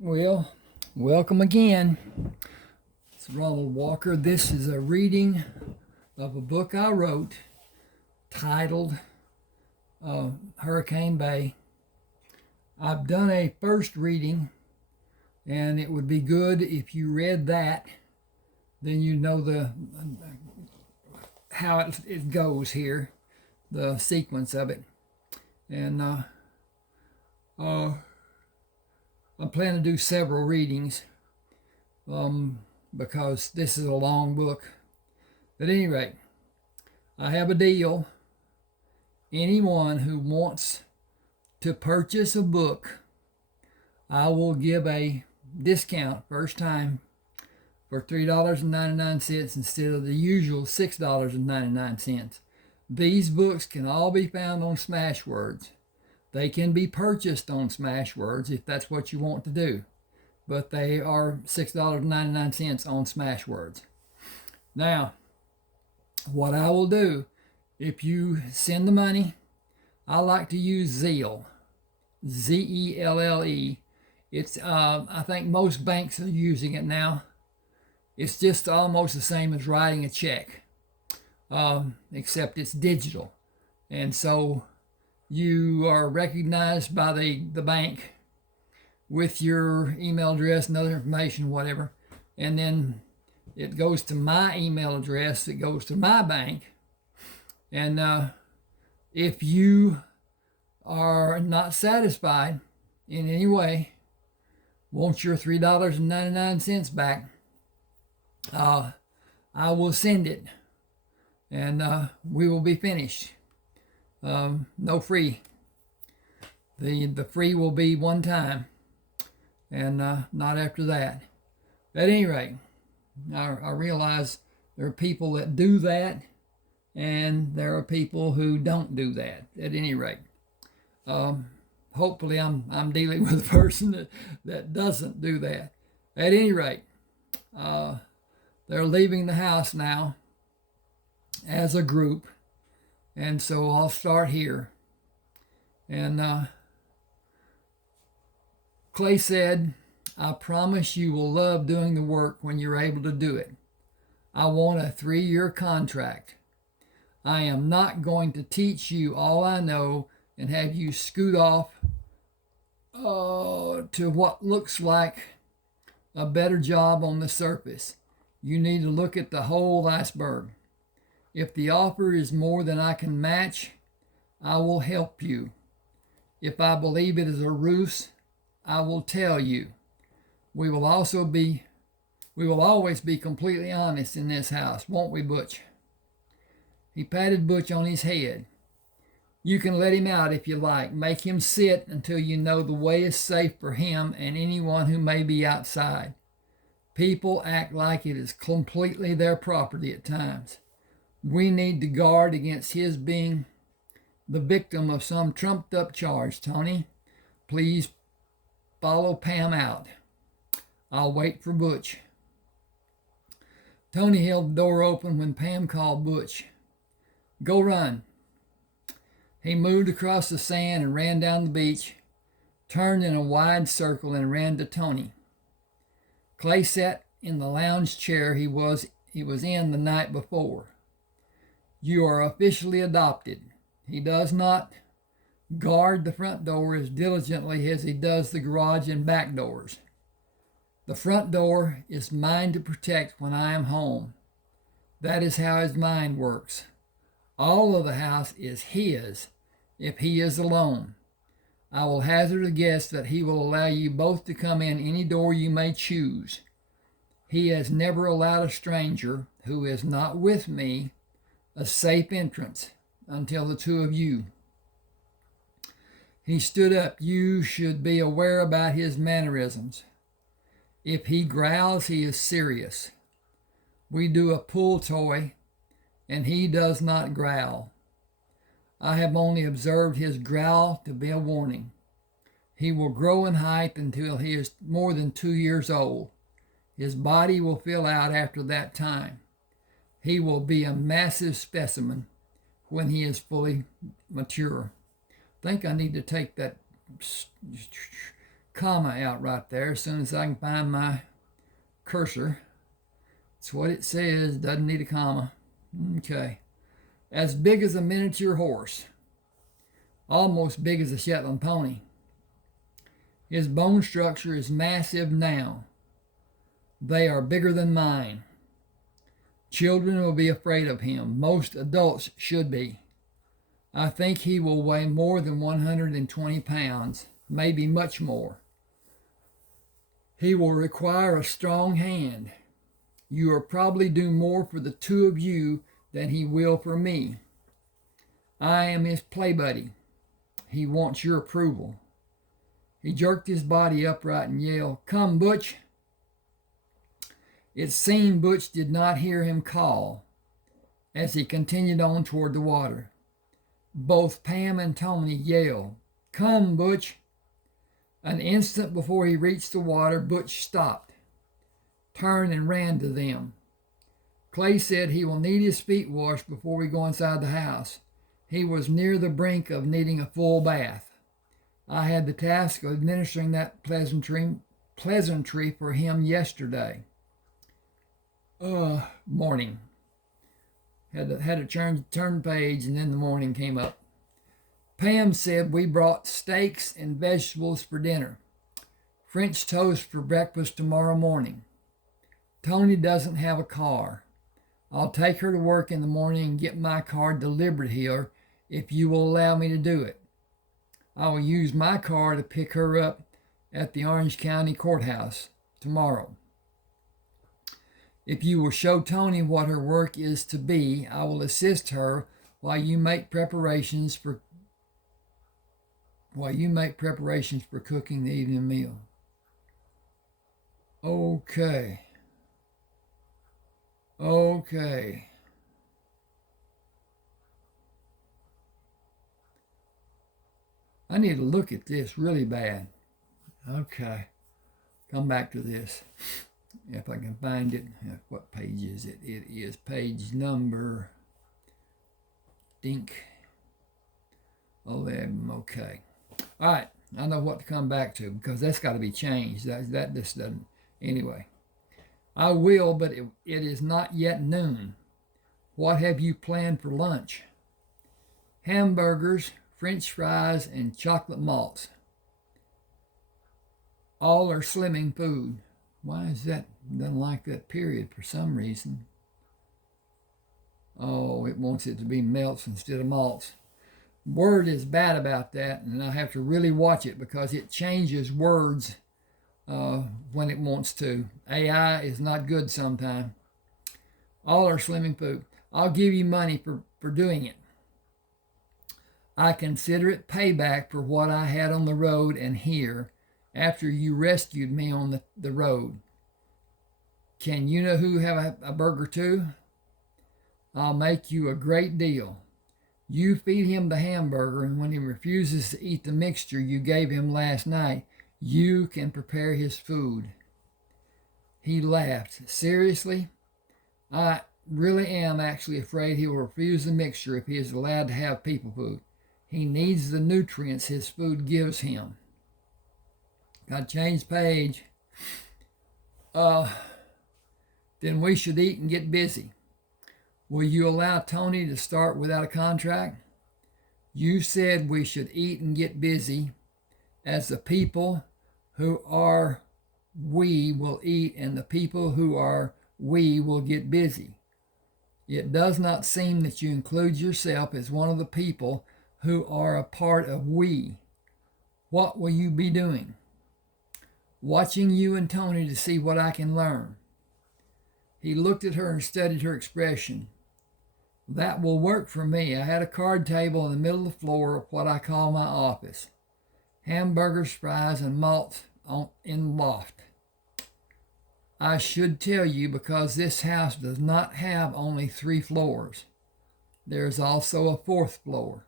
Well, welcome again. It's Ronald Walker. This is a reading of a book I wrote titled Hurricane Bay. I've done a first reading, and it would be good if you read that. Then you know how it goes here, the sequence of it. And I plan to do several readings because this is a long book. At any rate, I have a deal. Anyone who wants to purchase a book, I will give a discount first time for $3.99 instead of the usual $6.99. These books can all be found on Smashwords. They can be purchased on Smashwords if that's what you want to do, but they are $6.99 on Smashwords. Now, what I will do, if you send the money, I like to use Zelle, Zelle. It's I think most banks are using it now. It's just almost the same as writing a check, except it's digital, and so you are recognized by the bank with your email address and other information, whatever, and then it goes to my email address. It goes to my bank, and if you are not satisfied in any way, want your $3.99 back, I will send it, and we will be finished. No free. The free will be one time, and not after that. At any rate, I realize there are people that do that, and there are people who don't do that. At any rate, hopefully I'm dealing with a person that doesn't do that. At any rate, they're leaving the house now as a group. And so I'll start here. And Clay said, I promise you will love doing the work when you're able to do it. I want a 3-year contract. I am not going to teach you all I know and have you scoot off to what looks like a better job on the surface. You need to look at the whole iceberg. If the offer is more than I can match, I will help you. If I believe it is a ruse, I will tell you. We will always be completely honest in this house, won't we, Butch? He patted Butch on his head. You can let him out if you like. Make him sit until you know the way is safe for him and anyone who may be outside. People act like it is completely their property at times. We need to guard against his being the victim of some trumped up charge. Tony, please follow Pam out. I'll wait for Butch. Tony held the door open when Pam called Butch. Go run. He moved across the sand and ran down the beach, turned in a wide circle and ran to Tony. Clay sat in the lounge chair he was in the night before. You are officially adopted. He does not guard the front door as diligently as he does the garage and back doors. The front door is mine to protect when I am home. That is how his mind works. All of the house is his if he is alone. I will hazard a guess that he will allow you both to come in any door you may choose. He has never allowed a stranger who is not with me a safe entrance until the two of you. He stood up. You should be aware about his mannerisms. If he growls, he is serious. We do a pull toy, and he does not growl. I have only observed his growl to be a warning. He will grow in height until he is more than 2 years old. His body will fill out after that time. He will be a massive specimen when he is fully mature. I think I need to take that comma out right there as soon as I can find my cursor. That's what it says. Doesn't need a comma. Okay. As big as a miniature horse. Almost big as a Shetland pony. His bone structure is massive now. They are bigger than mine. Children will be afraid of him. Most adults should be. I think he will weigh more than 120 pounds, maybe much more. He will require a strong hand. You will probably do more for the two of you than he will for me. I am his play buddy. He wants your approval. He jerked his body upright and yelled, "Come, Butch." It seemed Butch did not hear him call as he continued on toward the water. Both Pam and Tony yelled, "Come, Butch." An instant before he reached the water, Butch stopped, turned, and ran to them. Clay said he will need his feet washed before we go inside the house. He was near the brink of needing a full bath. I had the task of administering that pleasantry for him yesterday. Morning. Had to turn page, and then the morning came up. Pam said we brought steaks and vegetables for dinner. French toast for breakfast tomorrow morning. Tony doesn't have a car. I'll take her to work in the morning and get my car delivered here if you will allow me to do it. I will use my car to pick her up at the Orange County Courthouse tomorrow. If you will show Tony what her work is to be, I will assist her while you make preparations for cooking the evening meal. Okay. I need to look at this really bad. Okay. Come back to this. If I can find it. What page is it? It is page number 11. Okay. All right. I know what to come back to because that's got to be changed. That just doesn't. Anyway. I will, but it is not yet noon. What have you planned for lunch? Hamburgers, French fries, and chocolate malts. All are slimming food. Why is that? Doesn't like that period for some reason. Oh, it wants it to be melts instead of malts. Word is bad about that, and I have to really watch it because it changes words when it wants to. AI is not good sometimes. All are slimming food. I'll give you money for doing it. I consider it payback for what I had on the road and here after you rescued me on the road. Can you know who have a burger too? I'll make you a great deal. You feed him the hamburger, and when he refuses to eat the mixture you gave him last night, you can prepare his food. He laughed. Seriously? I really am actually afraid he will refuse the mixture if he is allowed to have people food. He needs the nutrients his food gives him. Got to change page. Then we should eat and get busy. Will you allow Tony to start without a contract? You said we should eat and get busy, as the people who are we will eat and the people who are we will get busy. It does not seem that you include yourself as one of the people who are a part of we. What will you be doing? Watching you and Tony to see what I can learn. He looked at her and studied her expression. That will work for me. I had a card table in the middle of the floor of what I call my office. Hamburgers, fries, and malts in the loft. I should tell you because this house does not have only 3 floors. There is also a 4th floor.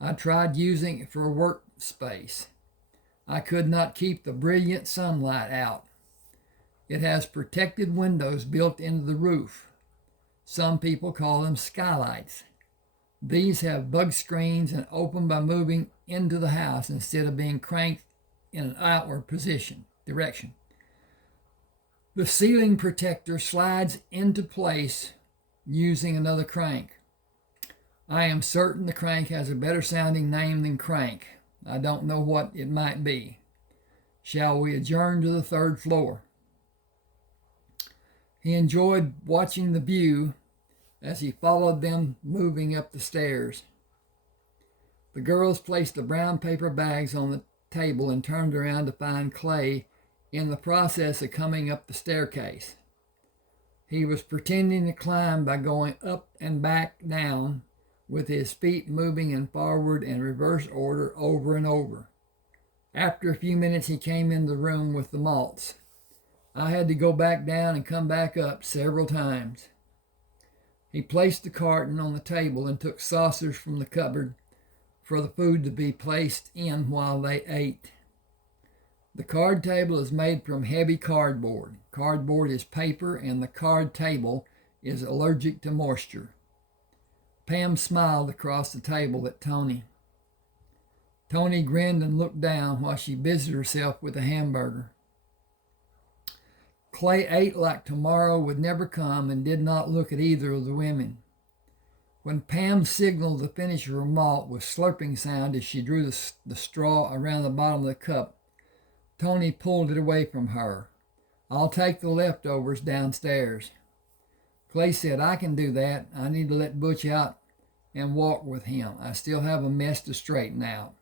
I tried using it for a workspace. I could not keep the brilliant sunlight out. It has protected windows built into the roof. Some people call them skylights. These have bug screens and open by moving into the house instead of being cranked in an outward direction. The ceiling protector slides into place using another crank. I am certain the crank has a better sounding name than crank. I don't know what it might be. Shall we adjourn to the third floor? He enjoyed watching the view as he followed them moving up the stairs. The girls placed the brown paper bags on the table and turned around to find Clay in the process of coming up the staircase. He was pretending to climb by going up and back down, with his feet moving in forward and reverse order over and over. After a few minutes, he came in the room with the malts. I had to go back down and come back up several times. He placed the carton on the table and took saucers from the cupboard for the food to be placed in while they ate. The card table is made from heavy cardboard. Cardboard is paper, and the card table is allergic to moisture. Pam smiled across the table at Tony. Tony grinned and looked down while she busied herself with a hamburger. Clay ate like tomorrow would never come and did not look at either of the women. When Pam signaled the finish of her malt with slurping sound as she drew the straw around the bottom of the cup, Tony pulled it away from her. "I'll take the leftovers downstairs." Clay said, "I can do that. I need to let Butch out and walk with him. I still have a mess to straighten out."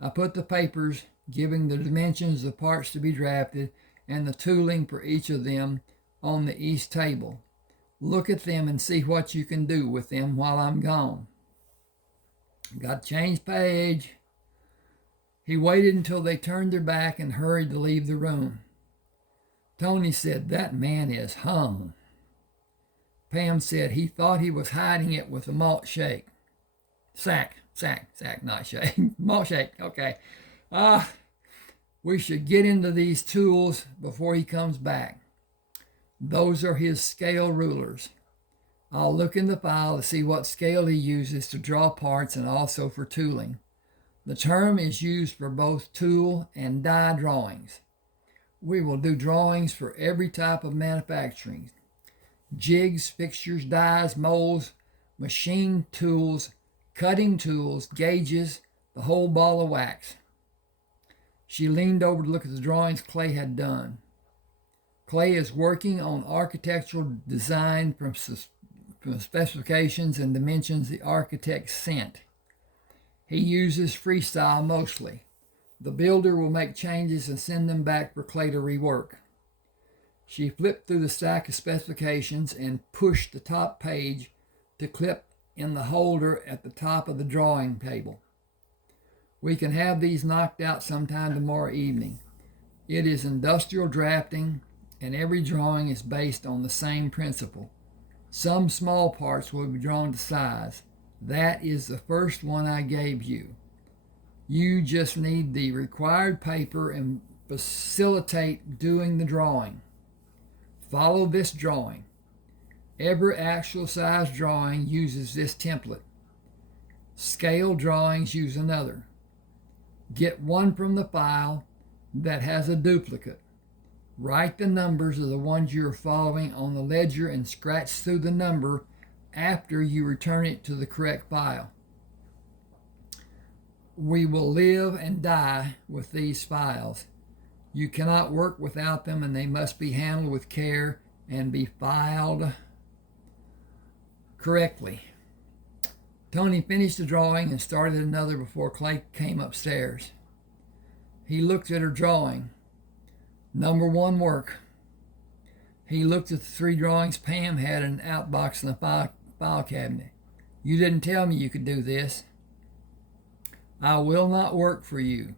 I put the papers, giving the dimensions of parts to be drafted and the tooling for each of them, on the east table. Look at them and see what you can do with them while I'm gone. Got to change page. He waited until they turned their back and hurried to leave the room. Tony said, "That man is hung." Pam said he thought he was hiding it with a malt shake. Sack, not shake. Malt shake, okay. We should get into these tools before he comes back. Those are his scale rulers. I'll look in the file to see what scale he uses to draw parts and also for tooling. The term is used for both tool and die drawings. We will do drawings for every type of manufacturing: jigs, fixtures, dies, molds, machine tools, cutting tools, gauges, the whole ball of wax. She leaned over to look at the drawings Clay had done. Clay is working on architectural design from specifications and dimensions the architect sent. He uses freestyle mostly. The builder will make changes and send them back for Clay to rework. She flipped through the stack of specifications and pushed the top page to clip in the holder at the top of the drawing table. We can have these knocked out sometime tomorrow evening. It is industrial drafting, and every drawing is based on the same principle. Some small parts will be drawn to size. That is the first one I gave you. You just need the required paper and facilitate doing the drawing. Follow this drawing. Every actual size drawing uses this template. Scale drawings use another. Get one from the file that has a duplicate. Write the numbers of the ones you're following on the ledger and scratch through the number after you return it to the correct file. We will live and die with these files. You cannot work without them, and they must be handled with care and be filed correctly. Tony finished the drawing and started another before Clay came upstairs. He looked at her drawing. Number one work. He looked at the three drawings Pam had in an outbox in the file cabinet. You didn't tell me you could do this. I will not work for you.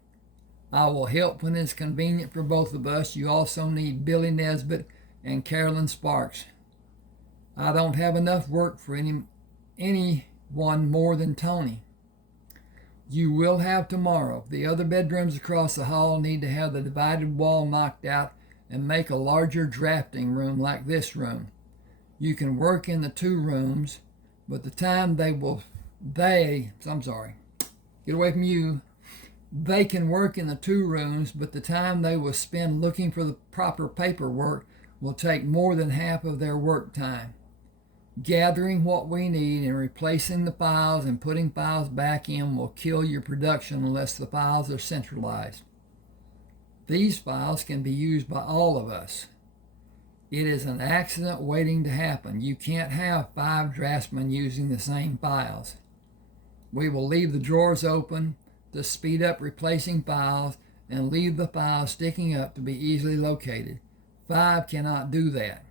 I will help when it's convenient for both of us. You also need Billy Nesbitt and Carolyn Sparks. I don't have enough work for anyone more than Tony. You will have tomorrow. The other bedrooms across the hall need to have the divided wall knocked out and make a larger drafting room like this room. You can work in the two rooms, but the time get away from you. They can work in the 2 rooms, but the time they will spend looking for the proper paperwork will take more than half of their work time. Gathering what we need and replacing the files and putting files back in will kill your production unless the files are centralized. These files can be used by all of us. It is an accident waiting to happen. You can't have 5 draftsmen using the same files. We will leave the drawers open to speed up replacing files and leave the files sticking up to be easily located. 5 cannot do that.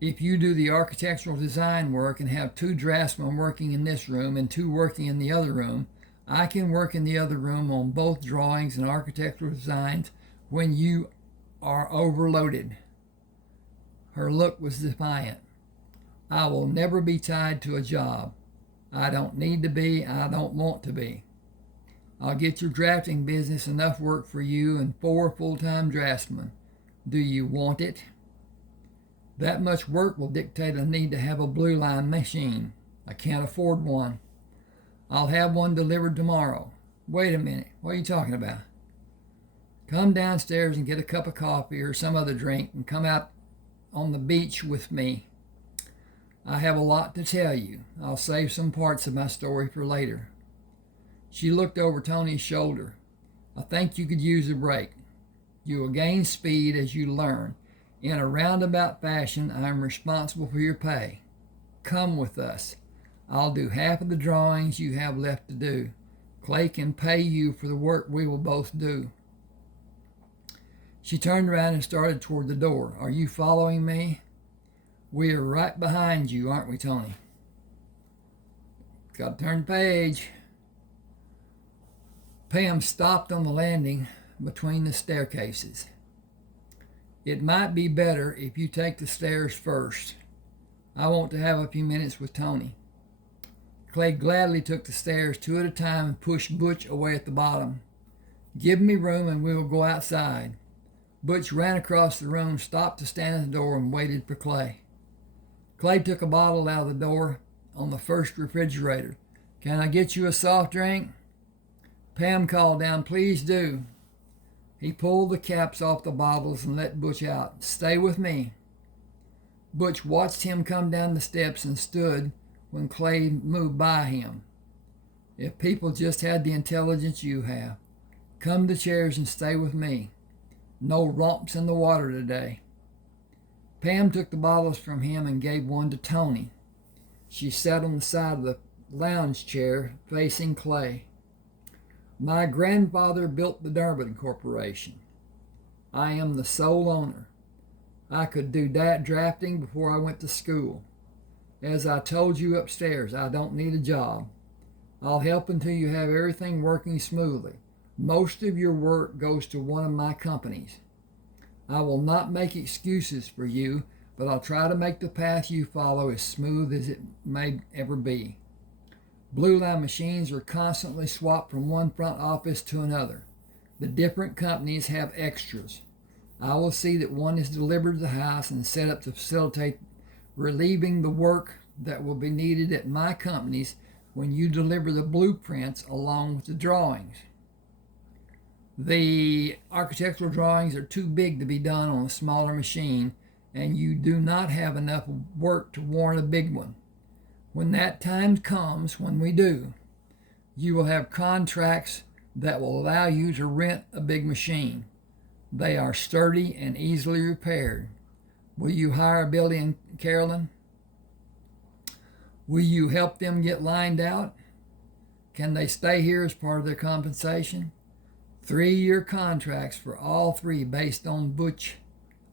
If you do the architectural design work and have 2 draftsmen working in this room and 2 working in the other room, I can work in the other room on both drawings and architectural designs when you are overloaded. Her look was defiant. I will never be tied to a job. I don't need to be. I don't want to be. I'll get your drafting business enough work for you and 4 full-time draftsmen. Do you want it? That much work will dictate a need to have a blue line machine. I can't afford one. I'll have one delivered tomorrow. Wait a minute. What are you talking about? Come downstairs and get a cup of coffee or some other drink and come out on the beach with me. I have a lot to tell you. I'll save some parts of my story for later. She looked over Tony's shoulder. I think you could use a break. You will gain speed as you learn. In a roundabout fashion, I am responsible for your pay. Come with us. I'll do half of the drawings you have left to do. Clay can pay you for the work we will both do. She turned around and started toward the door. Are you following me? We are right behind you, aren't we, Tony? Got to turn the page. Pam stopped on the landing between the staircases. It might be better if you take the stairs first. I want to have a few minutes with Tony. Clay gladly took the stairs 2 at a time and pushed Butch away at the bottom. Give me room and we will go outside. Butch ran across the room, stopped to stand at the door, and waited for Clay. Clay took a bottle out of the door on the first refrigerator. Can I get you a soft drink? Pam called down, please do. He pulled the caps off the bottles and let Butch out. Stay with me. Butch watched him come down the steps and stood when Clay moved by him. If people just had the intelligence you have. Come to chairs and stay with me. No romps in the water today. Pam took the bottles from him and gave one to Tony. She sat on the side of the lounge chair facing Clay. My grandfather built the Durbin Corporation. I am the sole owner. I could do that drafting before I went to school. As I told you upstairs, I don't need a job. I'll help until you have everything working smoothly. Most of your work goes to one of my companies. I will not make excuses for you, but I'll try to make the path you follow as smooth as it may ever be. Blue line machines are constantly swapped from one front office to another. The different companies have extras. I will see that one is delivered to the house and set up to facilitate relieving the work that will be needed at my companies when you deliver the blueprints along with the drawings. The architectural drawings are too big to be done on a smaller machine, and you do not have enough work to warrant a big one. When that time comes, when we do, you will have contracts that will allow you to rent a big machine. They are sturdy and easily repaired. Will you hire Billy and Carolyn? Will you help them get lined out? Can they stay here as part of their compensation? 3-year contracts for all 3 based on Butch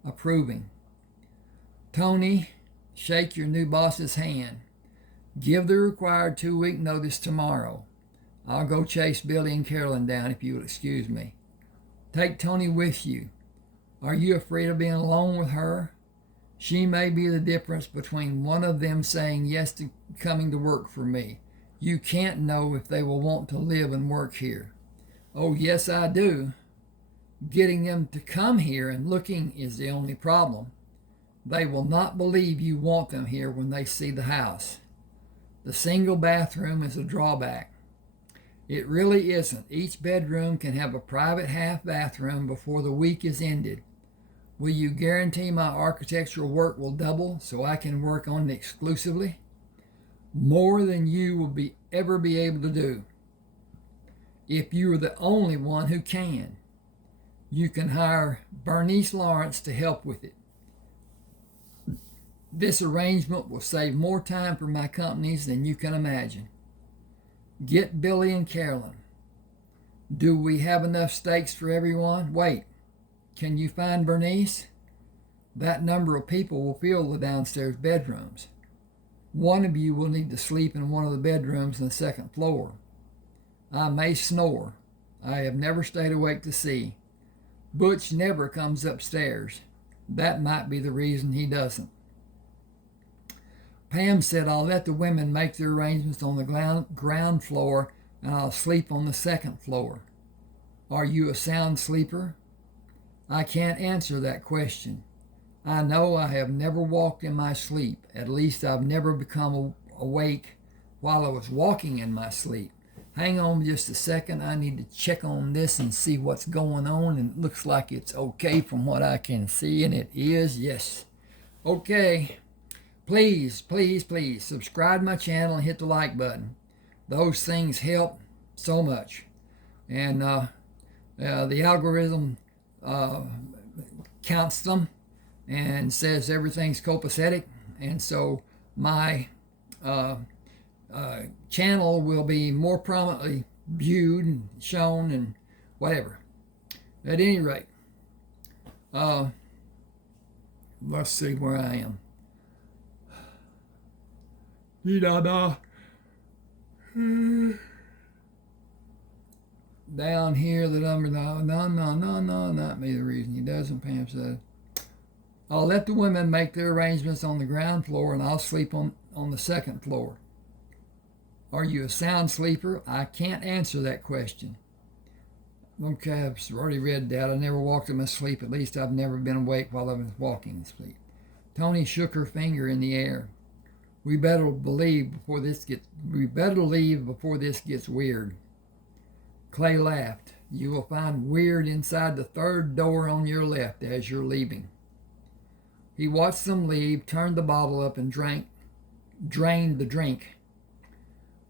approving. Tony, shake your new boss's hand. Give the required 2-week notice tomorrow. I'll go chase Billy and Carolyn down if you will excuse me. Take Tony with you. Are you afraid of being alone with her? She may be the difference between one of them saying yes to coming to work for me. You can't know if they will want to live and work here. Oh, yes, I do. Getting them to come here and looking is the only problem. They will not believe you want them here when they see the house. The single bathroom is a drawback. It really isn't. Each bedroom can have a private half bathroom before the week is ended. Will you guarantee my architectural work will double so I can work on it exclusively? More than you will ever be able to do. If you are the only one who can, you can hire Bernice Lawrence to help with it. This arrangement will save more time for my companies than you can imagine. Get Billy and Carolyn. Do we have enough steaks for everyone? Wait, can you find Bernice? That number of people will fill the downstairs bedrooms. One of you will need to sleep in one of the bedrooms on the second floor. I may snore. I have never stayed awake to see. Butch never comes upstairs. That might be the reason he doesn't. Pam said, I'll let the women make their arrangements on the ground floor and I'll sleep on the second floor. Are you a sound sleeper? I can't answer that question. I know I have never walked in my sleep. At least I've never become awake while I was walking in my sleep. Hang on just a second. I need to check on this and see what's going on. And it looks like it's okay from what I can see. And it is, yes. Okay. Please, please, please subscribe to my channel and hit the like button. Those things help so much. And the algorithm counts them and says everything's copacetic. And so my channel will be more prominently viewed and shown and whatever. At any rate, let's see where I am. Down here, the number, no, not me the reason he doesn't, Pam said. I'll let the women make their arrangements on the ground floor and I'll sleep on the second floor. Are you a sound sleeper? I can't answer that question. Okay, I've already read that. I never walked in my sleep. At least I've never been awake while I was walking in sleep. Tony shook her finger in the air. We better leave before this gets weird. Clay laughed. You will find weird inside the third door on your left as you're leaving. He watched them leave, turned the bottle up and drained the drink.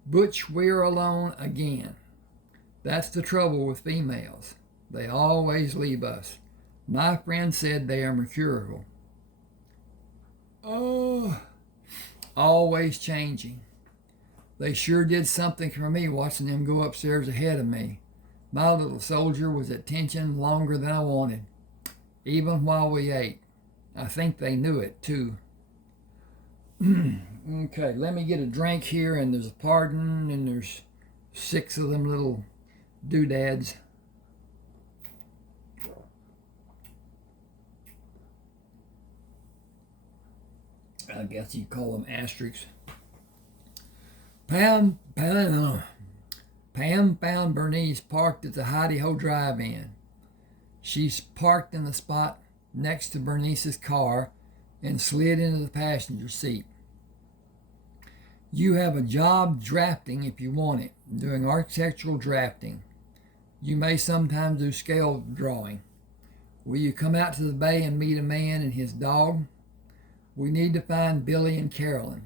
Butch, we're alone again. That's the trouble with females. They always leave us. My friend said they are mercurial. Oh, always changing. They sure did something for me watching them go upstairs ahead of me. My little soldier was at tension longer than I wanted, even while we ate. I think they knew it too. Okay, let me get a drink here, and there's a pardon, and there's 6 of them little doodads. I guess you call them asterisks. Pam found Bernice parked at the Hidey-Ho drive-in. She's parked in the spot next to Bernice's car and slid into the passenger seat. You have a job drafting if you want it, doing architectural drafting. You may sometimes do scale drawing. Will you come out to the bay and meet a man and his dog? We need to find Billy and Carolyn.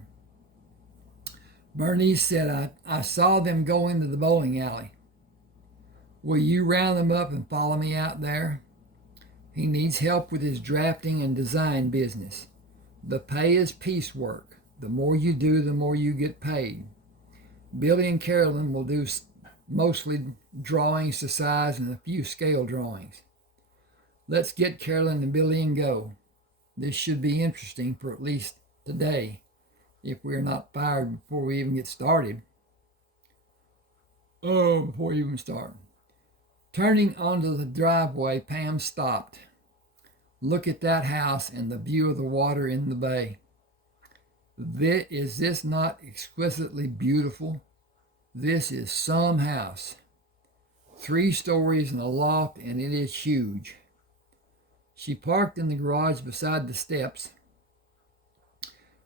Bernice said, I saw them go into the bowling alley. Will you round them up and follow me out there? He needs help with his drafting and design business. The pay is piecework. The more you do, the more you get paid. Billy and Carolyn will do mostly drawings to size and a few scale drawings. Let's get Carolyn and Billy and go. This should be interesting for at least today, if we're not fired before we even get started. Before we even start. Turning onto the driveway, Pam stopped. Look at that house and the view of the water in the bay. Is this not exquisitely beautiful? This is some house. 3 stories and a loft, and it is huge. She parked in the garage beside the steps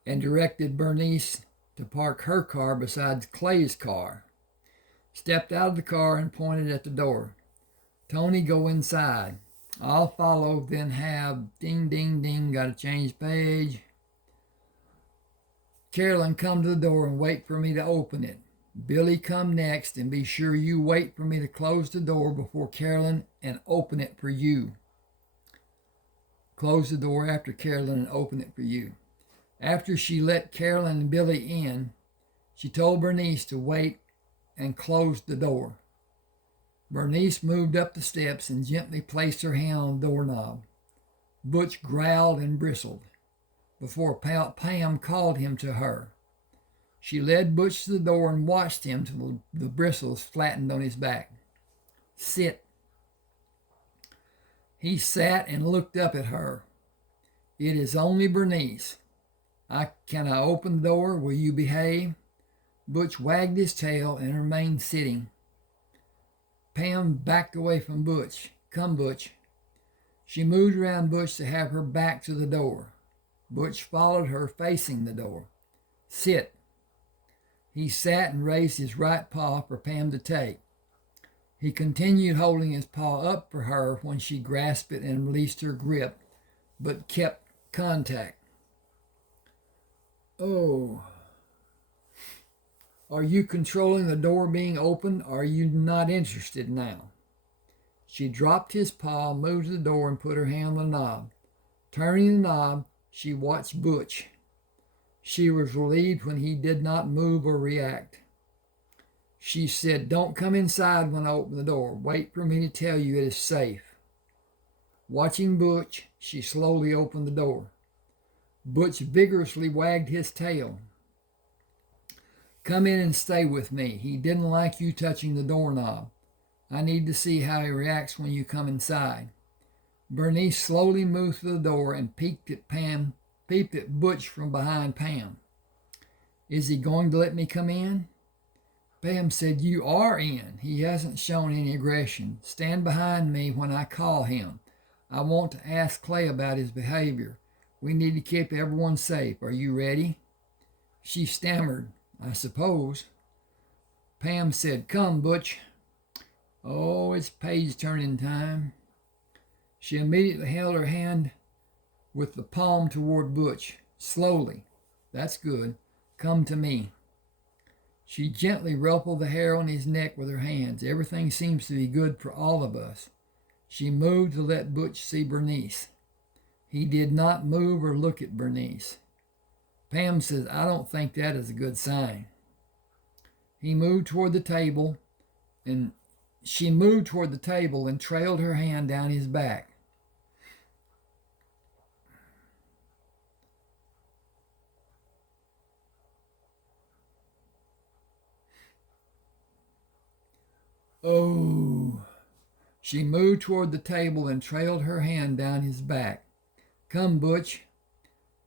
and directed Bernice to park her car beside Clay's car. stepped out of the car and pointed at the door. Tony, go inside. I'll follow, then have ding, ding, ding, gotta change page. Carolyn, come to the door and wait for me to open it. Billy, come next, and be sure you wait for me to close the door before Carolyn and open it for you. Close the door after Carolyn and open it for you. After she let Carolyn and Billy in, she told Bernice to wait and closed the door. Bernice moved up the steps and gently placed her hand on the doorknob. Butch growled and bristled before Pam called him to her. She led Butch to the door and watched him till the bristles flattened on his back. Sit. He sat and looked up at her. It is only Bernice. Can I open the door? Will you behave? Butch wagged his tail and remained sitting. Pam backed away from Butch. Come, Butch. She moved around Butch to have her back to the door. Butch followed her, facing the door. Sit. He sat and raised his right paw for Pam to take. He continued holding his paw up for her when she grasped it and released her grip, but kept contact. Oh. Are you controlling the door being opened, or are you not interested now? She dropped his paw, moved to the door, and put her hand on the knob. Turning the knob, she watched Butch. She was relieved when he did not move or react. She said, don't come inside when I open the door. Wait for me to tell you it is safe. Watching Butch, she slowly opened the door. Butch vigorously wagged his tail. Come in and stay with me. He didn't like you touching the doorknob. I need to see how he reacts when you come inside. Bernice slowly moved to the door and peeked at Butch from behind Pam. Is he going to let me come in? Pam said, you are in. He hasn't shown any aggression. Stand behind me when I call him. I want to ask Clay about his behavior. We need to keep everyone safe. Are you ready? She stammered, I suppose. Pam said, come, Butch. Oh, it's page turning time. She immediately held her hand with the palm toward Butch. Slowly. That's good. Come to me. She gently ruffled the hair on his neck with her hands. Everything seems to be good for all of us. She moved to let Butch see Bernice. He did not move or look at Bernice. Pam says, I don't think that is a good sign. He moved toward the table, and she moved toward the table and trailed her hand down his back. Oh. She moved toward the table and trailed her hand down his back. Come, Butch.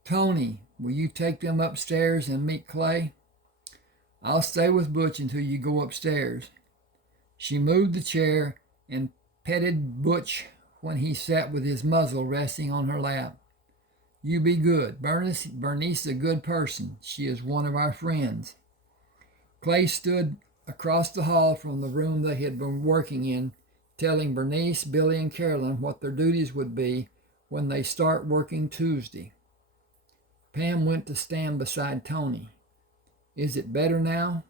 Tony, will you take them upstairs and meet Clay? I'll stay with Butch until you go upstairs. She moved the chair and petted Butch when he sat with his muzzle resting on her lap. You be good. Bernice is a good person. She is one of our friends. Clay stood across the hall from the room they had been working in, telling Bernice, Billy, and Carolyn what their duties would be when they start working Tuesday. Pam went to stand beside Tony. Is it better now?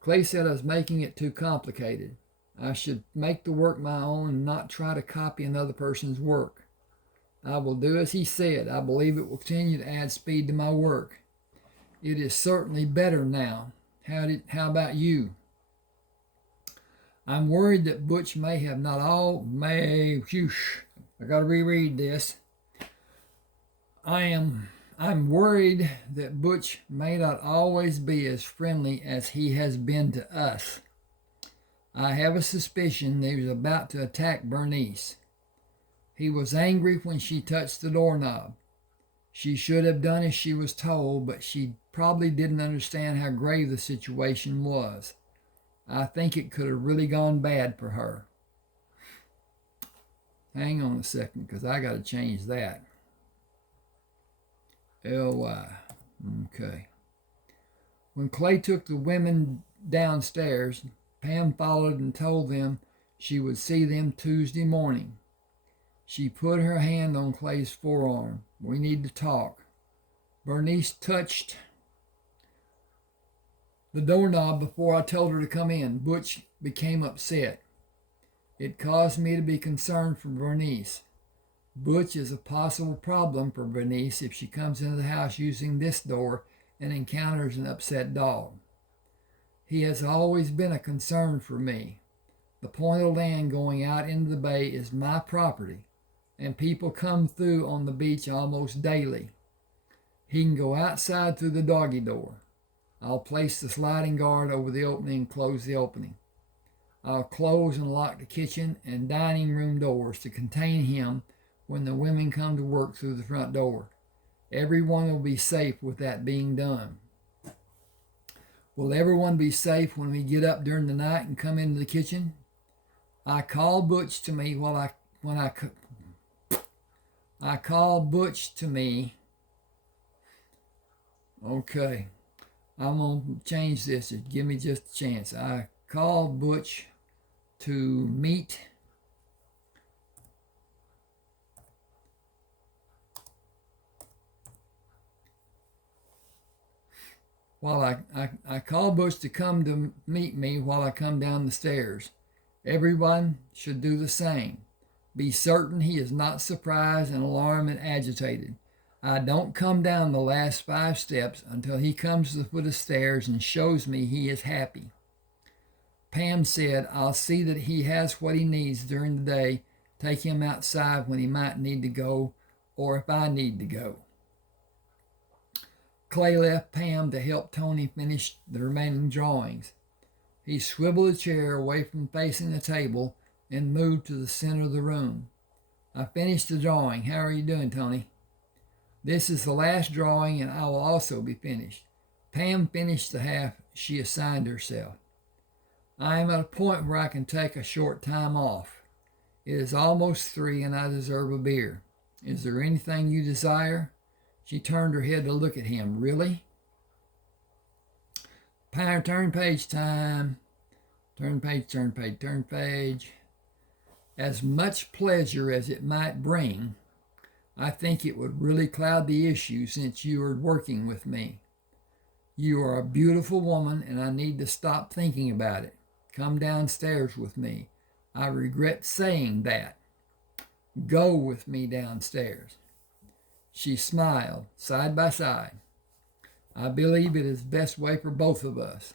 Clay said I was making it too complicated. I should make the work my own and not try to copy another person's work. I will do as he said. I believe it will continue to add speed to my work. It is certainly better now. How about you? I'm worried that Butch may have not all, I gotta reread this. I'm worried that Butch may not always be as friendly as he has been to us. I have a suspicion that he was about to attack Bernice. He was angry when she touched the doorknob. She should have done as she was told, but she probably didn't understand how grave the situation was. I think it could have really gone bad for her. Hang on a second, because I got to change that. L-Y. Okay. When Clay took the women downstairs, Pam followed and told them she would see them Tuesday morning. She put her hand on Clay's forearm. We need to talk. Bernice touched the doorknob before I told her to come in. Butch became upset. It caused me to be concerned for Bernice. Butch is a possible problem for Bernice if she comes into the house using this door and encounters an upset dog. He has always been a concern for me. The point of land going out into the bay is my property, and people come through on the beach almost daily. He can go outside through the doggy door. I'll place the sliding guard over the opening and close the opening. I'll close and lock the kitchen and dining room doors to contain him when the women come to work through the front door. Everyone will be safe with that being done. Will everyone be safe when we get up during the night and come into the kitchen? I call Butch to me Okay, I'm gonna change this. Give me just a chance. I call Butch to meet I call Butch to come to meet me while I come down the stairs. Everyone should do the same. Be certain he is not surprised and alarmed and agitated. I don't come down the last 5 steps until he comes to the foot of the stairs and shows me he is happy. Pam said, I'll see that he has what he needs during the day, take him outside when he might need to go, or if I need to go. Clay left Pam to help Tony finish the remaining drawings. He swiveled a chair away from facing the table and moved to the center of the room. I finished the drawing. How are you doing, Tony? This is the last drawing, and I will also be finished. Pam finished the half she assigned herself. I am at a point where I can take a short time off. It is almost 3, and I deserve a beer. Is there anything you desire? She turned her head to look at him. Really? Turn page time. Turn page. As much pleasure as it might bring, I think it would really cloud the issue since you are working with me. You are a beautiful woman, and I need to stop thinking about it. Come downstairs with me. I regret saying that. Go with me downstairs. She smiled, side by side. I believe it is the best way for both of us.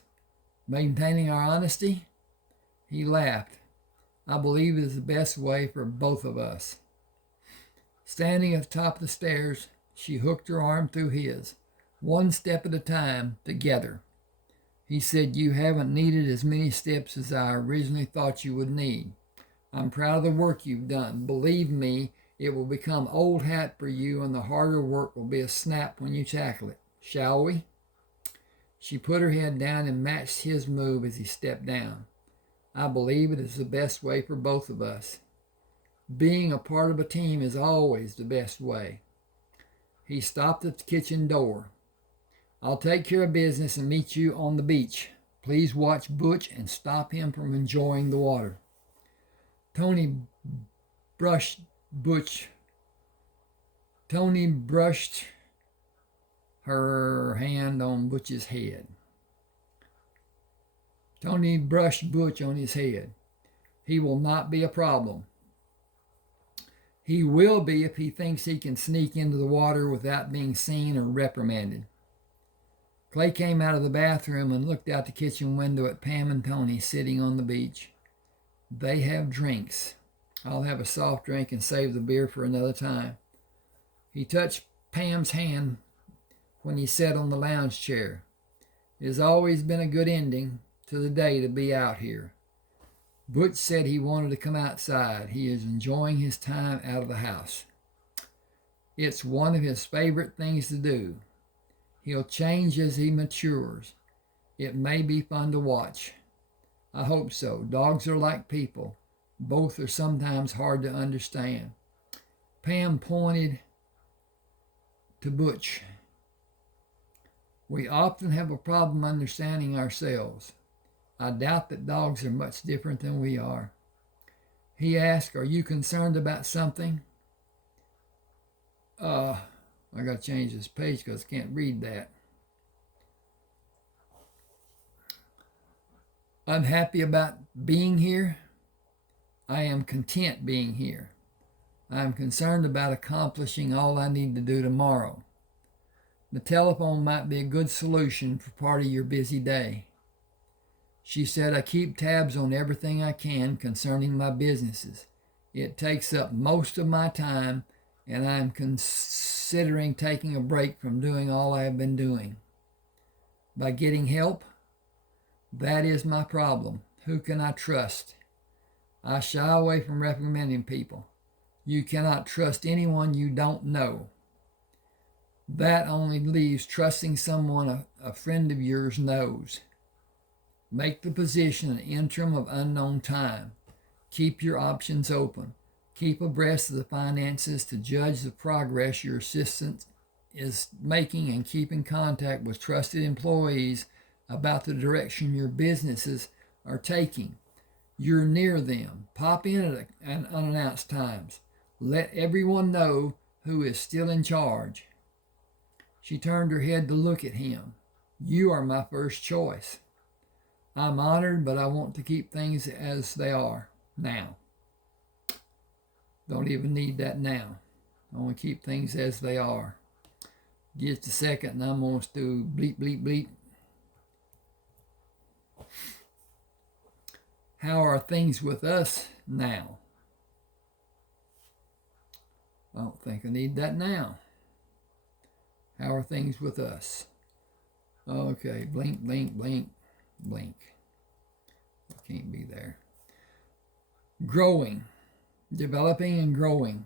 Maintaining our honesty? He laughed. I believe it is the best way for both of us. Standing at the top of the stairs, she hooked her arm through his, 1 step at a time, together. He said, you haven't needed as many steps as I originally thought you would need. I'm proud of the work you've done. Believe me, it will become old hat for you, and the harder work will be a snap when you tackle it. Shall we? She put her head down and matched his move as he stepped down. I believe it is the best way for both of us. Being a part of a team is always the best way. He stopped at the kitchen door. I'll take care of business and meet you on the beach. Please watch Butch and stop him from enjoying the water. Tony brushed her hand on Butch's head. Tony brushed Butch on his head. He will not be a problem. He will be if he thinks he can sneak into the water without being seen or reprimanded. Clay came out of the bathroom and looked out the kitchen window at Pam and Tony sitting on the beach. They have drinks. I'll have a soft drink and save the beer for another time. He touched Pam's hand when he sat on the lounge chair. It has always been a good ending to the day to be out here. Butch said he wanted to come outside. He is enjoying his time out of the house. It's one of his favorite things to do. He'll change as he matures. It may be fun to watch. I hope so. Dogs are like people. Both are sometimes hard to understand. Pam pointed to Butch. We often have a problem understanding ourselves. I doubt that dogs are much different than we are. He asked, are you concerned about something? I got to change this page because I can't read that. Unhappy about being here? I am content being here. I am concerned about accomplishing all I need to do tomorrow. The telephone might be a good solution for part of your busy day. She said, I keep tabs on everything I can concerning my businesses. It takes up most of my time, and I am considering taking a break from doing all I have been doing. By getting help? That is my problem. Who can I trust? I shy away from recommending people. You cannot trust anyone you don't know. That only leaves trusting someone a friend of yours knows. Make the position an interim of unknown time. Keep your options open. Keep abreast of the finances to judge the progress your assistant is making, and keep in contact with trusted employees about the direction your businesses are taking. You're near them. Pop in at unannounced times. Let everyone know who is still in charge. She turned her head to look at him. You are my first choice. I'm honored, but I want to keep things as they are now. Don't even need that now. I want to keep things as they are. Just a second, and I'm going to do bleep, bleep, bleep. How are things with us now? I don't think I need that now. How are things with us? Okay, blink, blink, blink, blink. I can't be there. Growing, developing and growing.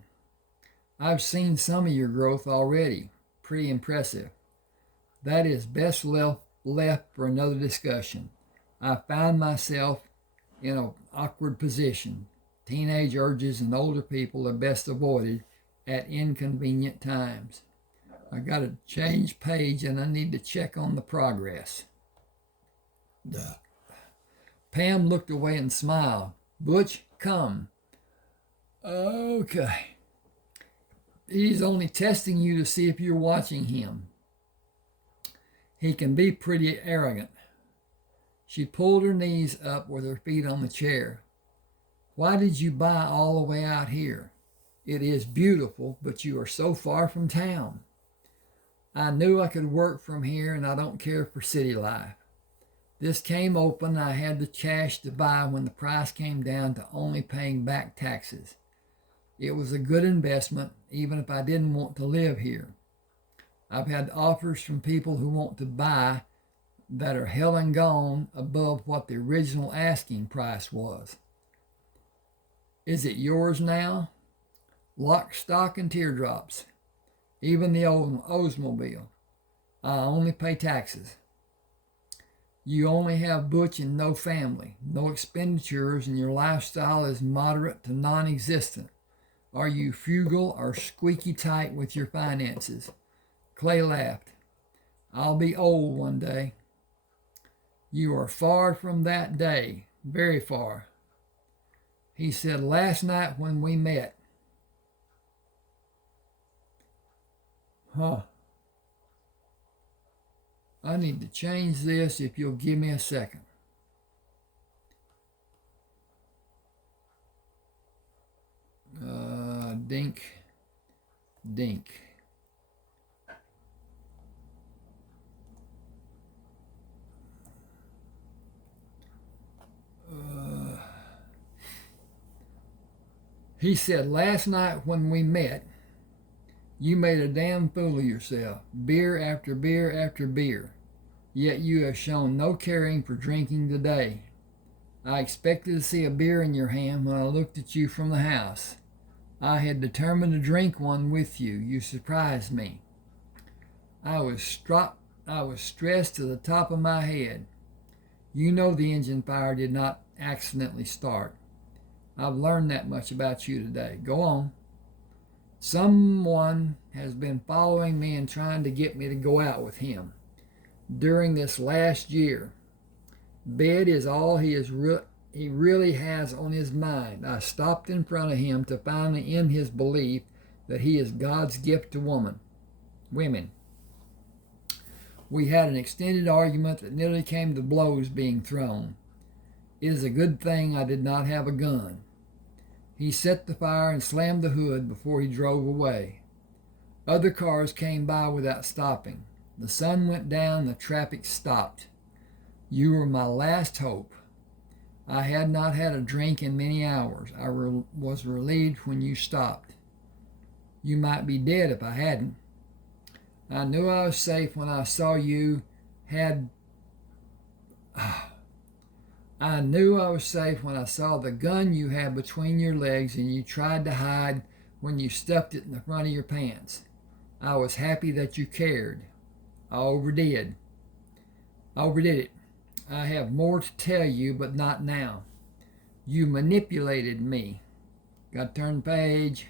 I've seen some of your growth already. Pretty impressive. That is best left for another discussion. I found myself in an awkward position. Teenage urges and older people are best avoided at inconvenient times. I got to change page and I need to check on the progress. Duh. Pam looked away and smiled. Butch, come. Okay. He's only testing you to see if you're watching him. He can be pretty arrogant. She pulled her knees up with her feet on the chair. Why did you buy all the way out here? It is beautiful, but you are so far from town. I knew I could work from here, and I don't care for city life. This came open. I had the cash to buy when the price came down to only paying back taxes. It was a good investment, even if I didn't want to live here. I've had offers from people who want to buy that are hell and gone above what the original asking price was. Is it yours now? Lock, stock, and teardrops. Even the old Oldsmobile. I only pay taxes. You only have Butch and no family, no expenditures, and your lifestyle is moderate to non-existent. Are you frugal or squeaky tight with your finances? Clay laughed. I'll be old one day. You are far from that day, very far. He said, last night when we met. I need to change this if you'll give me a second. Dink. He said, last night when we met, you made a damn fool of yourself, beer after beer after beer, yet you have shown no caring for drinking today. I expected to see a beer in your hand when I looked at you from the house. I had determined to drink one with you. You surprised me. I was stressed to the top of my head. You know the engine fire did not accidentally start. I've learned that much about you today. Go on. Someone has been following me and trying to get me to go out with him during this last year. Bed is all he really has on his mind. I stopped in front of him to finally end his belief that he is God's gift to women. We had an extended argument that nearly came to blows being thrown. It is a good thing I did not have a gun. He set the fire and slammed the hood before he drove away. Other cars came by without stopping. The sun went down, the traffic stopped. You were my last hope. I had not had a drink in many hours. I was relieved when you stopped. You might be dead if I hadn't. I knew I was safe when I saw you had... I knew I was safe when I saw the gun you had between your legs and you tried to hide when you stuffed it in the front of your pants. I was happy that you cared. I overdid it. I have more to tell you, but not now. You manipulated me. Got to turn the page.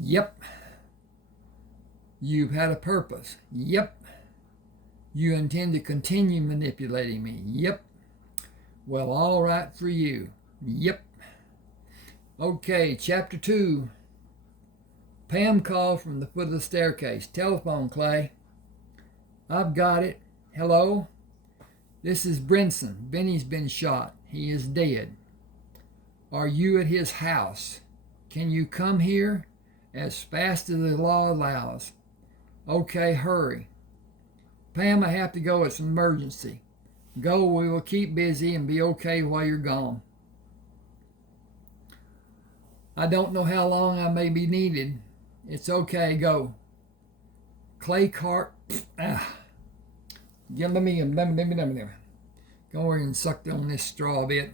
Yep. You've had a purpose. Yep. You intend to continue manipulating me. Yep. Well, all right for you. Yep. Okay, chapter 2. Pam called from the foot of the staircase. Telephone, Clay. I've got it. Hello? This is Brinson. Benny's been shot. He is dead. Are you at his house? Can you come here? As fast as the law allows. Okay, hurry. Pam, I have to go. It's an emergency. Go, we will keep busy and be okay while you're gone. I don't know how long I may be needed. It's okay, go. Clay Cart. Yeah, let me go over and suck on this straw a bit.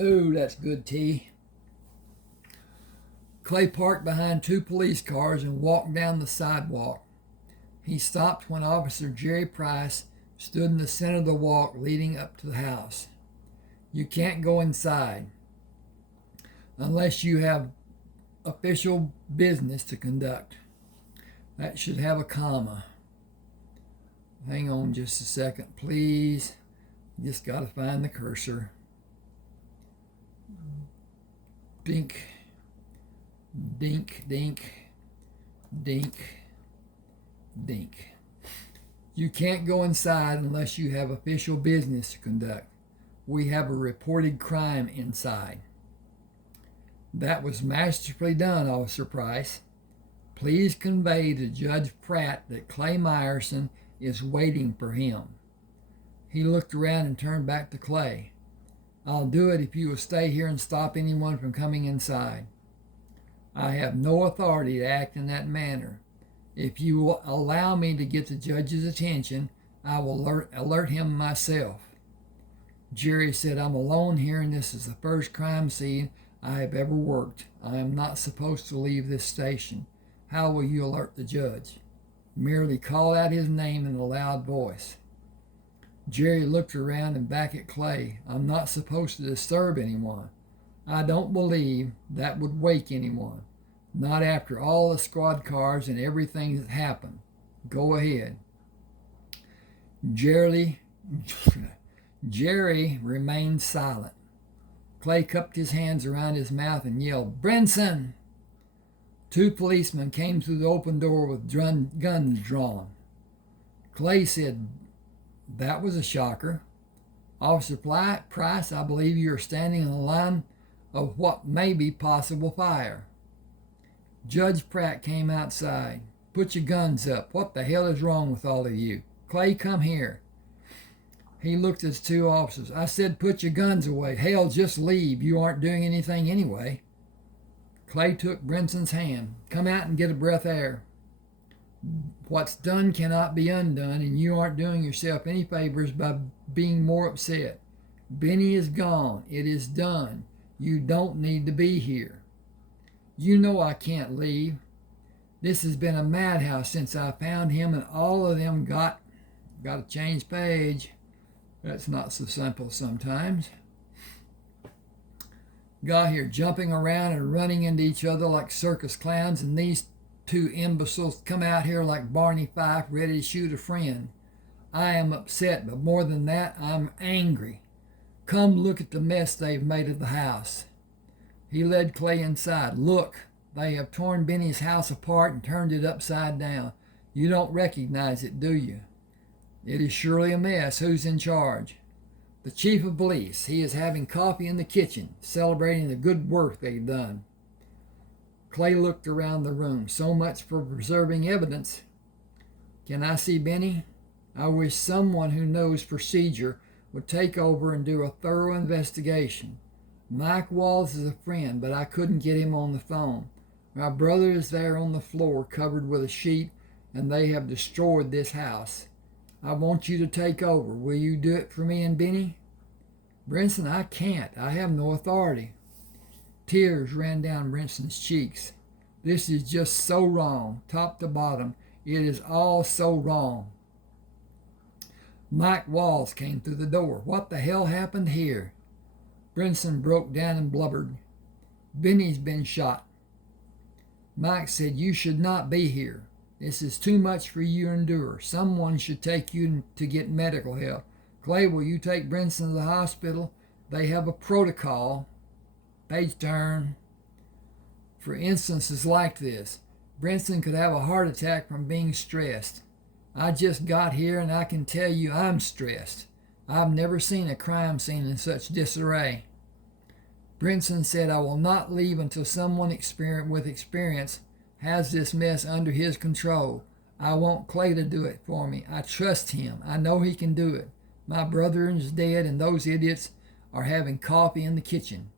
Ooh, that's good tea. Clay parked behind 2 police cars and walked down the sidewalk. He stopped when Officer Jerry Price stood in the center of the walk leading up to the house. You can't go inside unless you have official business to conduct. That should have a comma. Hang on just a second, please. Just got to find the cursor. Dink, dink, dink, dink, dink. You can't go inside unless you have official business to conduct. We have a reported crime inside. That was masterfully done, Officer Price. Please convey to Judge Pratt that Clay Myerson is waiting for him. He looked around and turned back to Clay. I'll do it if you will stay here and stop anyone from coming inside. I have no authority to act in that manner. If you will allow me to get the judge's attention, I will alert him myself. Jerry said, I'm alone here and this is the first crime scene I have ever worked. I am not supposed to leave this station. How will you alert the judge? Merely call out his name in a loud voice. Jerry looked around and back at Clay. I'm not supposed to disturb anyone. I don't believe that would wake anyone. Not after all the squad cars and everything that happened. Go ahead. Jerry remained silent. Clay cupped his hands around his mouth and yelled, Brinson! 2 policemen came through the open door with guns drawn. Clay said, that was a shocker. Officer Price, I believe you are standing in the line of what may be possible fire. Judge Pratt came outside. Put your guns up. What the hell is wrong with all of you? Clay, come here. He looked at his 2 officers. I said put your guns away. Hell, just leave. You aren't doing anything anyway. Clay took Brinson's hand. Come out and get a breath of air. What's done cannot be undone, and you aren't doing yourself any favors by being more upset. Benny is gone. It is done. You don't need to be here. You know I can't leave. This has been a madhouse since I found him, and all of them got to change page. That's not so simple sometimes. got here, jumping around and running into each other like circus clowns, and these two imbeciles come out here like Barney Fife ready to shoot a friend. I am upset, but more than that, I'm angry. Come look at the mess they've made of the house. He led Clay inside. Look, they have torn Benny's house apart and turned it upside down. You don't recognize it, do you? It is surely a mess. Who's in charge? The chief of police. He is having coffee in the kitchen, celebrating the good work they've done. Clay looked around the room. So much for preserving evidence. Can I see Benny? I wish someone who knows procedure would take over and do a thorough investigation. Mike Walls is a friend, but I couldn't get him on the phone. My brother is there on the floor covered with a sheet, and they have destroyed this house. I want you to take over. Will you do it for me and Benny? Brinson, I can't. I have no authority. Tears ran down Brinson's cheeks. This is just so wrong, top to bottom. It is all so wrong. Mike Walls came through the door. What the hell happened here? Brinson broke down and blubbered. Benny's been shot. Mike said, you should not be here. This is too much for you to endure. Someone should take you to get medical help. Clay, will you take Brinson to the hospital? They have a protocol. Page turn. For instances like this, Brinson could have a heart attack from being stressed. I just got here and I can tell you I'm stressed. I've never seen a crime scene in such disarray. Brinson said, I will not leave until someone with experience has this mess under his control. I want Clay to do it for me. I trust him. I know he can do it. My brother is dead and those idiots are having coffee in the kitchen.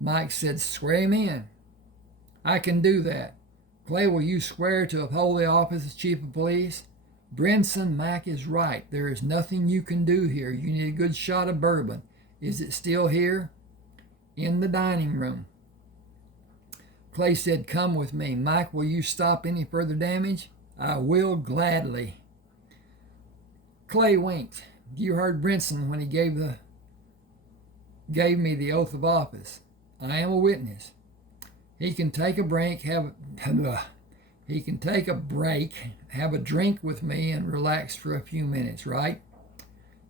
Mike said, swear him in. I can do that. Clay, will you swear to uphold the office of chief of police? Brinson, Mike is right. There is nothing you can do here. You need a good shot of bourbon. Is it still here? In the dining room. Clay said, come with me. Mike, will you stop any further damage? I will gladly. Clay winked. You heard Brinson when he gave me the oath of office. I am a witness. He can take a break, have a drink with me, and relax for a few minutes, right?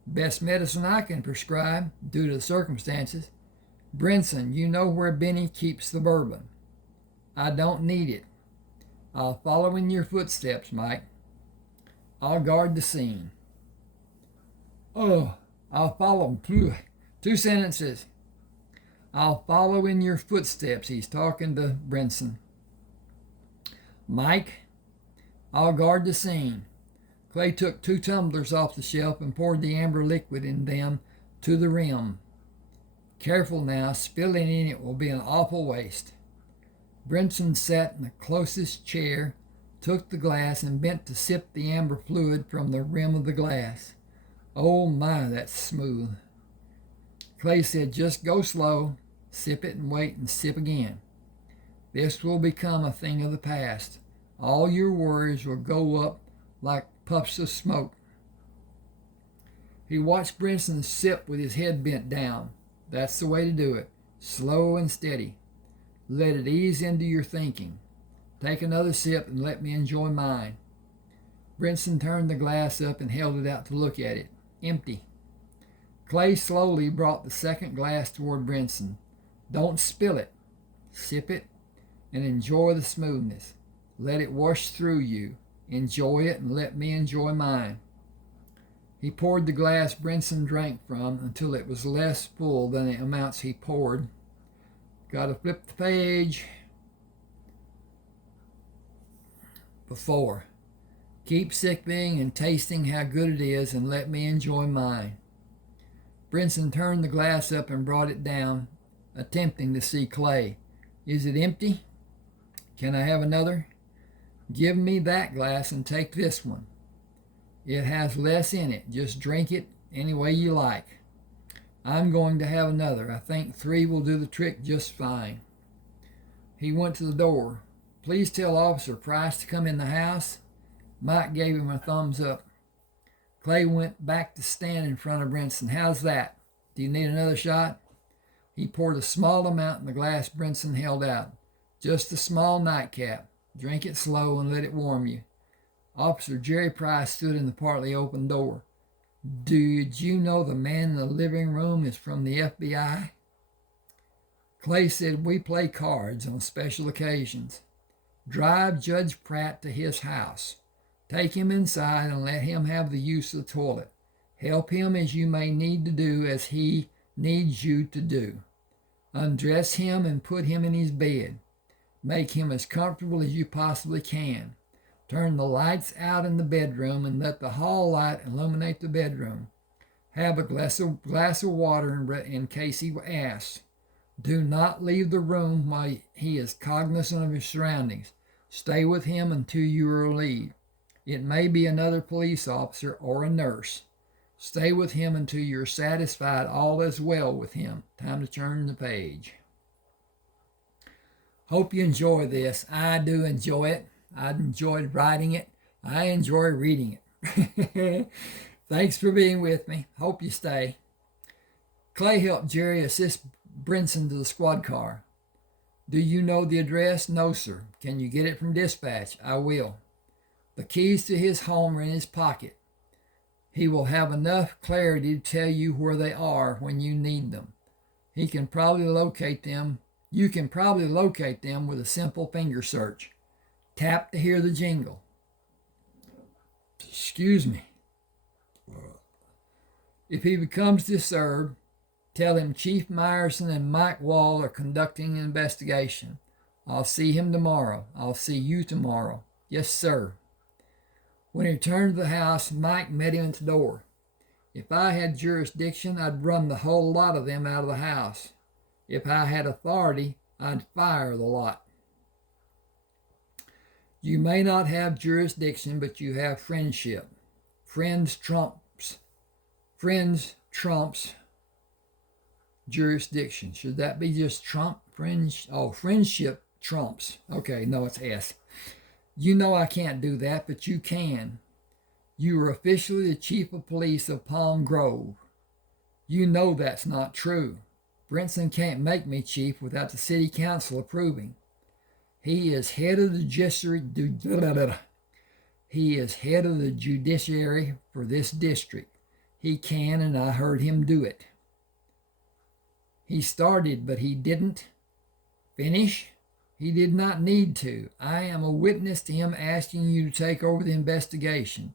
Best medicine I can prescribe, due to the circumstances. Brinson, you know where Benny keeps the bourbon. I don't need it. I'll follow in your footsteps, Mike. I'll guard the scene. Oh, I'll follow. 2 sentences. I'll follow in your footsteps. He's talking to Brinson. Mike, I'll guard the scene. Clay took 2 tumblers off the shelf and poured the amber liquid in them to the rim. Careful now, spilling in it will be an awful waste. Brinson sat in the closest chair, took the glass, and bent to sip the amber fluid from the rim of the glass. Oh my, that's smooth. Clay said, just go slow, sip it and wait and sip again. This will become a thing of the past. All your worries will go up like puffs of smoke. He watched Brinson sip with his head bent down. That's the way to do it. Slow and steady. Let it ease into your thinking. Take another sip and let me enjoy mine. Brinson turned the glass up and held it out to look at it. Empty. Clay slowly brought the second glass toward Brinson. Don't spill it. Sip it and enjoy the smoothness. Let it wash through you. Enjoy it and let me enjoy mine. He poured the glass Brinson drank from until it was less full than the amounts he poured. Gotta flip the page. Before. Keep sipping and tasting how good it is and let me enjoy mine. Brinson turned the glass up and brought it down, attempting to see Clay. Is it empty? Can I have another? Give me that glass and take this one. It has less in it. Just drink it any way you like. I'm going to have another. I think 3 will do the trick just fine. He went to the door. Please tell Officer Price to come in the house. Mike gave him a thumbs up. Clay went back to stand in front of Brinson. How's that? Do you need another shot? He poured a small amount in the glass Brinson held out. Just a small nightcap. Drink it slow and let it warm you. Officer Jerry Price stood in the partly open door. Did you know the man in the living room is from the FBI? Clay said, we play cards on special occasions. Drive Judge Pratt to his house. Take him inside and let him have the use of the toilet. Help him as you may need to do as he needs you to do. Undress him and put him in his bed. Make him as comfortable as you possibly can. Turn the lights out in the bedroom and let the hall light illuminate the bedroom. Have a glass of water in case he asks. Do not leave the room while he is cognizant of his surroundings. Stay with him until you are relieved. It may be another police officer or a nurse. Stay with him until you're satisfied all is well with him. Time to turn the page. Hope you enjoy this. I do enjoy it. I enjoyed writing it. I enjoy reading it. Thanks for being with me. Hope you stay. Clay helped Jerry assist Brinson to the squad car. Do you know the address? No, sir. Can you get it from dispatch? I will. The keys to his home are in his pocket. He will have enough clarity to tell you where they are when you need them. He can probably locate them. You can probably locate them with a simple finger search. Tap to hear the jingle. Excuse me. If he becomes disturbed, tell him Chief Myerson and Mike Wall are conducting an investigation. I'll see him tomorrow. I'll see you tomorrow. Yes, sir. When he returned to the house, Mike met him at the door. If I had jurisdiction, I'd run the whole lot of them out of the house. If I had authority, I'd fire the lot. You may not have jurisdiction, but you have friendship. Friends trumps jurisdiction. Should that be just Trump? Friendship trumps. Okay, no, it's S. You know I can't do that, but you can. You are officially the chief of police of Palm Grove. You know that's not true. Brinson can't make me chief without the city council approving. He is head of the judiciary for this district. He can, and I heard him do it. He started, but he didn't finish. He did not need to. I am a witness to him asking you to take over the investigation.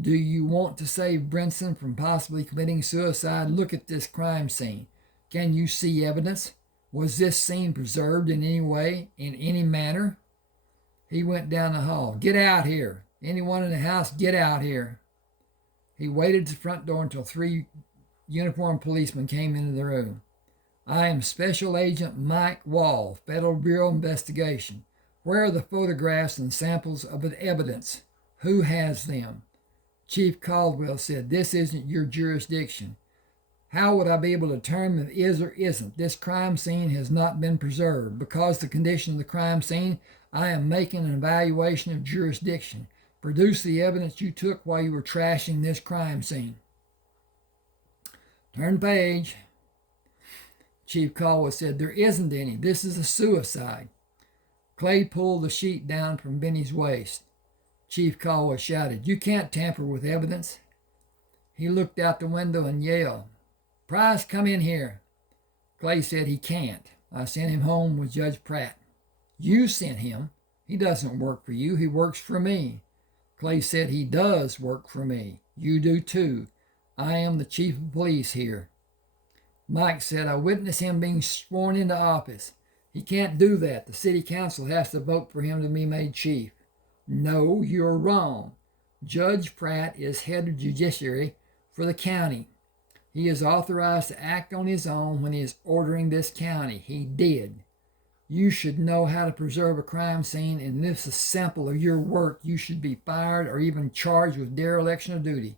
Do you want to save Brinson from possibly committing suicide? Look at this crime scene. Can you see evidence? Was this scene preserved in any way, in any manner? He went down the hall. Get out here. Anyone in the house, get out here. He waited at the front door until 3 uniformed policemen came into the room. I am Special Agent Mike Wall, Federal Bureau of Investigation. Where are the photographs and samples of the evidence? Who has them? Chief Caldwell said, this isn't your jurisdiction. How would I be able to determine if it is or isn't? This crime scene has not been preserved. Because of the condition of the crime scene, I am making an evaluation of jurisdiction. Produce the evidence you took while you were trashing this crime scene. Turn the page. Chief Caldwell said, there isn't any. This is a suicide. Clay pulled the sheet down from Benny's waist. Chief Caldwell shouted, you can't tamper with evidence. He looked out the window and yelled, Price, come in here. Clay said he can't. I sent him home with Judge Pratt. You sent him. He doesn't work for you. He works for me. Clay said he does work for me. You do too. I am the chief of police here. Mike said, I witnessed him being sworn into office. He can't do that. The city council has to vote for him to be made chief. No, you're wrong. Judge Pratt is head of judiciary for the county. He is authorized to act on his own when he is ordering this county. He did. You should know how to preserve a crime scene, and if this is a sample of your work, you should be fired or even charged with dereliction of duty.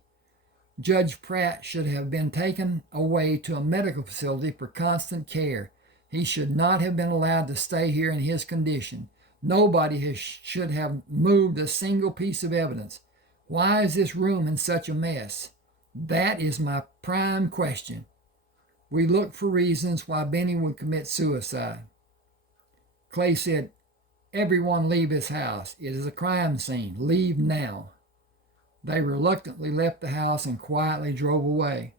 Judge Pratt should have been taken away to a medical facility for constant care. He should not have been allowed to stay here in his condition. Nobody should have moved a single piece of evidence. Why is this room in such a mess? That is my prime question. We looked for reasons why Benny would commit suicide. Clay said, "Everyone leave his house. It is a crime scene. Leave now." They reluctantly left the house and quietly drove away.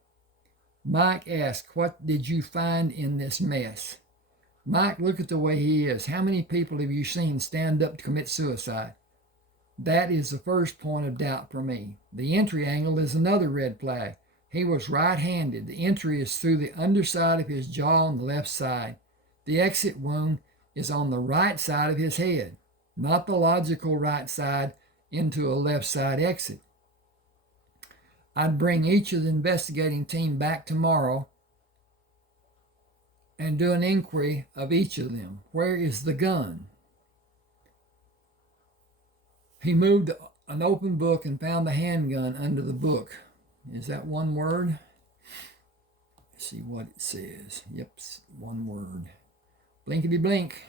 Mike asked, "What did you find in this mess?" "Mike, look at the way he is. How many people have you seen stand up to commit suicide?" "That is the first point of doubt for me. The entry angle is another red flag. He was right-handed. The entry is through the underside of his jaw on the left side. The exit wound is on the right side of his head, not the logical right side into a left side exit. I'd bring each of the investigating team back tomorrow and do an inquiry of each of them. Where is the gun?" He moved an open book and found the handgun under the book. Is that one word? Let's see what it says. Yep, one word. Blinkety blink.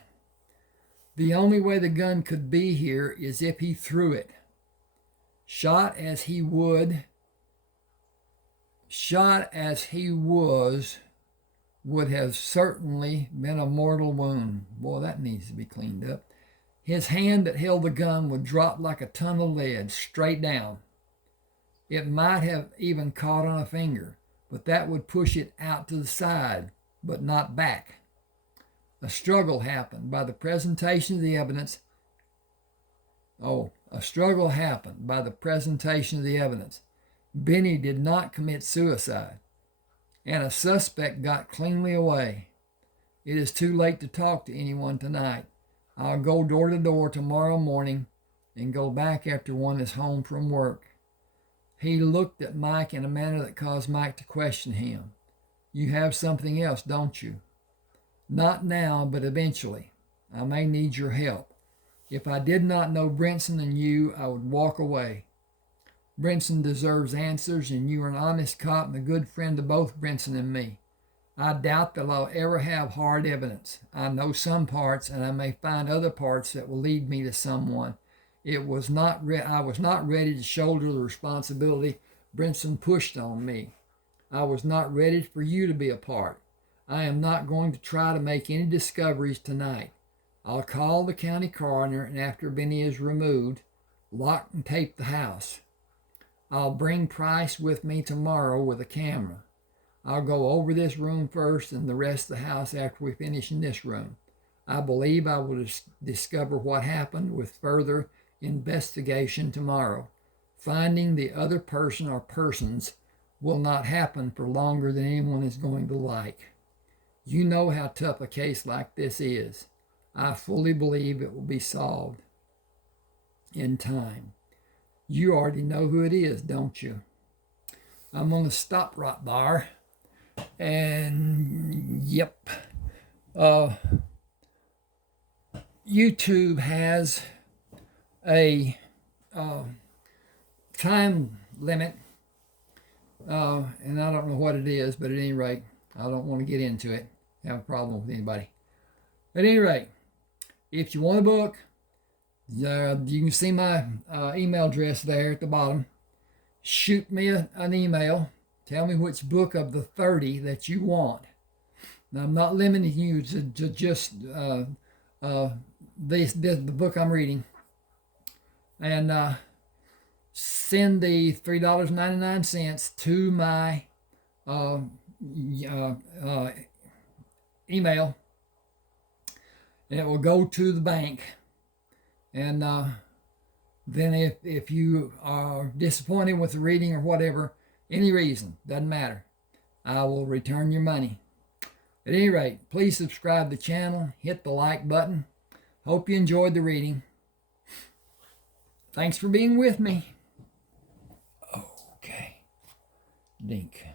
"The only way the gun could be here is if he threw it. Shot as he was, would have certainly been a mortal wound." Boy, that needs to be cleaned up. "His hand that held the gun would drop like a ton of lead, straight down. It might have even caught on a finger, but that would push it out to the side, but not back. A struggle happened by the presentation of the evidence. Benny did not commit suicide, and a suspect got cleanly away. It is too late to talk to anyone tonight. I'll go door to door tomorrow morning and go back after one is home from work." He looked at Mike in a manner that caused Mike to question him. "You have something else, don't you?" "Not now, but eventually. I may need your help. If I did not know Brinson and you, I would walk away. Brinson deserves answers, and you are an honest cop and a good friend to both Brinson and me. I doubt that I'll ever have hard evidence. I know some parts, and I may find other parts that will lead me to someone. I was not ready to shoulder the responsibility Brinson pushed on me. I was not ready for you to be a part. I am not going to try to make any discoveries tonight. I'll call the county coroner, and after Benny is removed, lock and tape the house. I'll bring Price with me tomorrow with a camera. I'll go over this room first and the rest of the house after we finish in this room. I believe I will discover what happened with further investigation tomorrow. Finding the other person or persons will not happen for longer than anyone is going to like. You know how tough a case like this is. I fully believe it will be solved in time. You already know who it is, don't you?" I'm going to stop right there. And yep, YouTube has a time limit, and I don't know what it is, but at any rate, I don't want to get into it. Have a problem with anybody. At any rate, if you want a book, you can see my email address there at the bottom. Shoot me an email. Tell me which book of the 30 that you want. Now, I'm not limiting you to just the book I'm reading. And send the $3.99 to my email. And it will go to the bank. And then if you are disappointed with the reading or whatever, any reason, doesn't matter, I will return your money. At any rate, please subscribe to the channel, hit the like button. Hope you enjoyed the reading. Thanks for being with me. Okay. Dink.